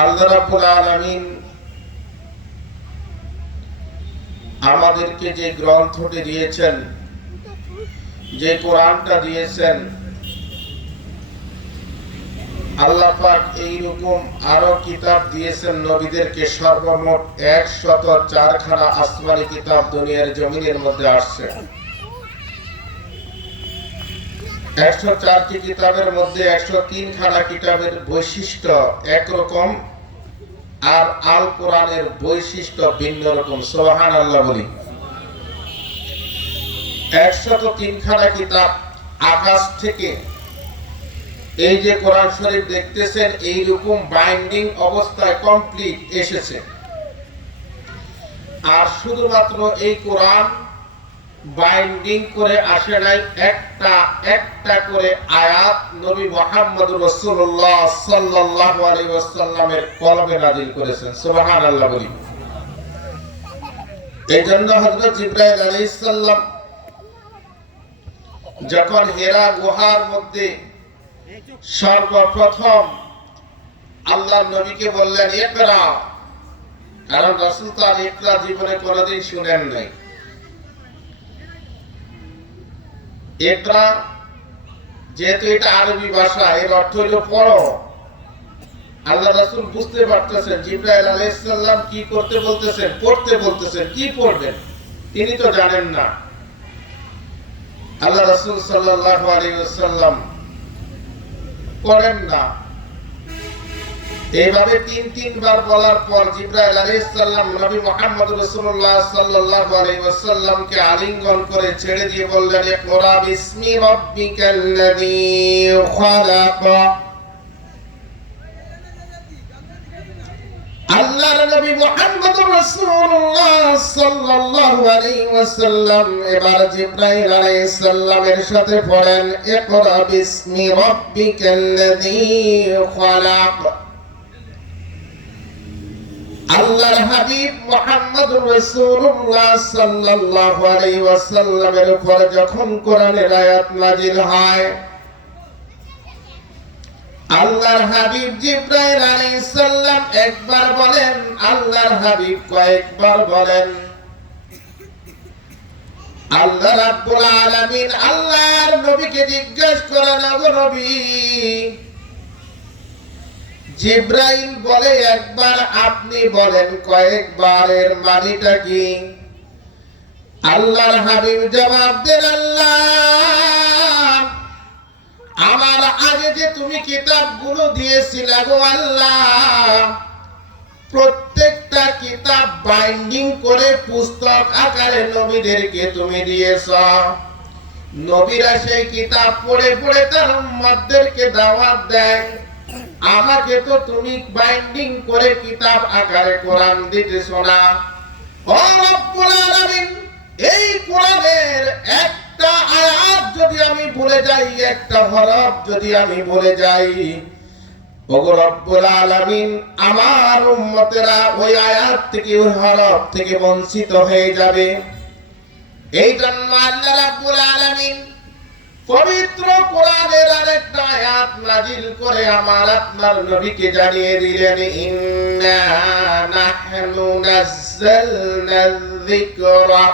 আল্লাহ আমাদেরকে যে গ্রন্থটি দিয়েছেন, যে কোরআনটা দিয়েছেন, আল্লাহ পাক এইরকম আরও কিতাব দিয়েছেন নবীদেরকে সর্বমোট এক একশত চারখানা আসমানি কিতাব দুনিয়ার জমিনের মধ্যে আসছে। একশো চারটি কিতাবের মধ্যে একশো তিন খানা কিতাবের বৈশিষ্ট্য একরকম আর আল কোরআনের বৈশিষ্ট্য ভিন্ন রকম। সোহান আল্লাহ বলি। একশত তিনখানা কিতাব আকাশ থেকে এই যে কোরআন শরীফ দেখতেছেন, এইরকম বাইন্ডিং অবস্থায় কমপ্লিট এসেছে। আর শুধুমাত্র এই কোরআন বাইন্ডিং করে আসে নাই, একটা একটা করে আয়াত নবী মোহাম্মদ রসুল্লাহ আলাইহি ওয়াসাল্লামের কলমে নাজিল করেছেন। সুবহানাল্লাহ বলি। এই জন্য হযরত জিবরাইল আলাইহিস সালাম যখন হেরা গুহার মধ্যে সর্বপ্রথম আল্লাহর নবীকে বললেন ইকরা কারণ রাসূল তার ইকরা জীবনে কোনোদিন শুনেন নাই। একরা যেহেতু এটা আরবি ভাষা, এর অর্থ হলো পড়ো আল্লাহ রাসূল বুঝতে পারতেছেন জিব্রাইল আলাইহিস সালাম কি করতে বলতেছেন, পড়তে বলতেছেন, কি পড়বেন, তিনি তো জানেন না। আল্লাহ রাসূল সাল্লাল্লাহু আলাইহি ওয়াসাল্লাম পড়েন না। এইভাবে তিন, তিনবার বলার পর জিব্রাইল আলাইহিস সালাম নবী মুহাম্মদ রাসূলুল্লাহ সাল্লাল্লাহু আলাইহি ওয়াসাল্লামকে আলিঙ্গন করে ছেড়ে দিয়ে বললেন, ইকরা বিসমি রাব্বিকাল্লাযী খালাক। আল্লাহর নবী মুহাম্মদ রাসূলুল্লাহ সাল্লাল্লাহু আলাইহি ওয়াসাল্লাম এবার জিব্রাইল আলাইহিস সাথে পড়েন, ইকরা বিসমি খালাক। আল্লাহর হাবিব মুহাম্মদ রাসূলুল্লাহ সাল্লাল্লাহু আলাইহি ওয়াসাল্লামের উপর যখন কোরআনের আয়াত নাজিল হয়, আল্লাহর হাবিব জিব্রাইল আলাইহিস সালাম একবার বলেন, আল্লাহর হাবিব কয়েকবার বলেন, আল্লাহ রাব্বুল আলামিন আল্লাহর নবীকে জিজ্ঞেস করেন নবী জিব্রাইল বলে, একবার আপনি বলেন কয়েকবারের মানিটা কি? আল্লাহর হাবিব জবাব দেন, আল্লাহ, আমার আগে যে তুমি কিতাবগুলো দিয়েছিলে গো আল্লাহ, প্রত্যেকটা কিতাব বাইন্ডিং করে পুস্তক আকারে নবীদেরকে তুমি দিয়েছ। নবীরা সেই কিতাব পড়ে পড়ে তার উম্মতদেরকে দাওয়াত দেয়। আমাকে তো তুমি বাইন্ডিং করে কিতাব আকারে কোরআন দিতেছ না এই কোরআনের একটা আয়াত যদি আমি ভুলে যাই, একটা হরফ যদি আমি ভুলে যাই আমার উম্মতেরা ওই আয়াত থেকে ওই হরফ থেকে বঞ্চিত হয়ে যাবে। এই জন্য আল্লাহ আলামিন পবিত্র আয়াত নাজিল করে আমার আপনার নবীকে জানিয়ে দিলেন, ইন্না নাহনু নাযালনা যিকরা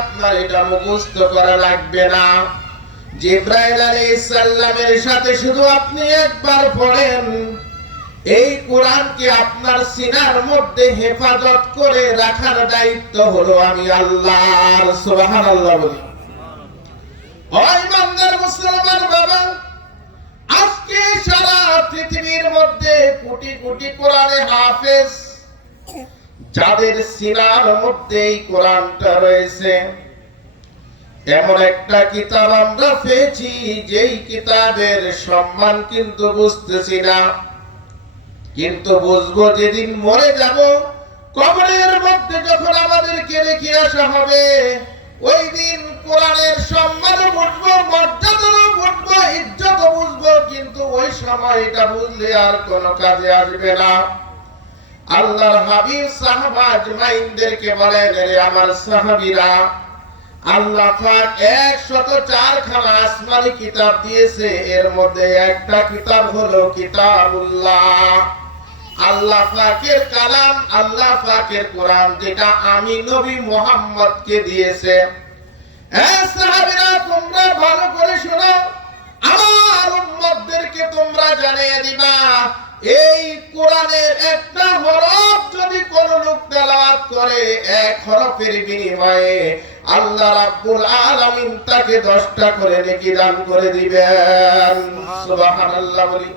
আপনার এটা মুখস্থ করা লাগবে না। জিব্রাইল আলাইহিস সালামের সাথে শুধু আপনি একবার পড়েন। এই কোরআনকে আপনার সিনার মধ্যে হেফাজত করে রাখার দায়িত্ব হলো আমি আল্লাহর, সুবহানাল্লাহ বলি। ওই বান্দার মুসলমান বাবা, আজকে সারা পৃথিবীর মধ্যে কোটি কোটি কোরআনে হাফেজ। যাদের সিনার মধ্যে এই কোরআনটা রয়েছে এমন একটা কিতাব আমরা পেয়েছি, যেই কিতাবের সম্মান কিন্তু বুঝতেছি না। কিন্তু বুঝব যেদিন মরে যাব, কবরের মধ্যে যখন আমাদেরকে রেখে আসা হবে, ওই দিন কোরআনের সম্মান বুঝব মর্যাদা বুঝব ইজ্জত বুঝব, কিন্তু ওই সময় এটা বুঝলে আর কোনো কাজে আসবে না। আল্লাহর হাবিব সাহাবা আজমাইনদেরকে বলেন রে আমার সাহাবীরা আল্লাহ পাক 104 খানা আসমানি কিতাব দিয়েছে। এর একটা কিতাব আমি নবী মুহাম্মদকে দিয়েছে। তোমরা ভালো করে শোনো। আমার উম্মতদেরকে তোমরা জানিয়ে দিবা, এই কোরআনের একটা হরফ যদি কোন লোক তেলাওয়াত করে, এক হরফের বিনিময়ে আল্লাহ রাব্বুল আলামিন তাকে 10টা করে নেকি দান করে দিবেন। সুবহানাল্লাহ বলি।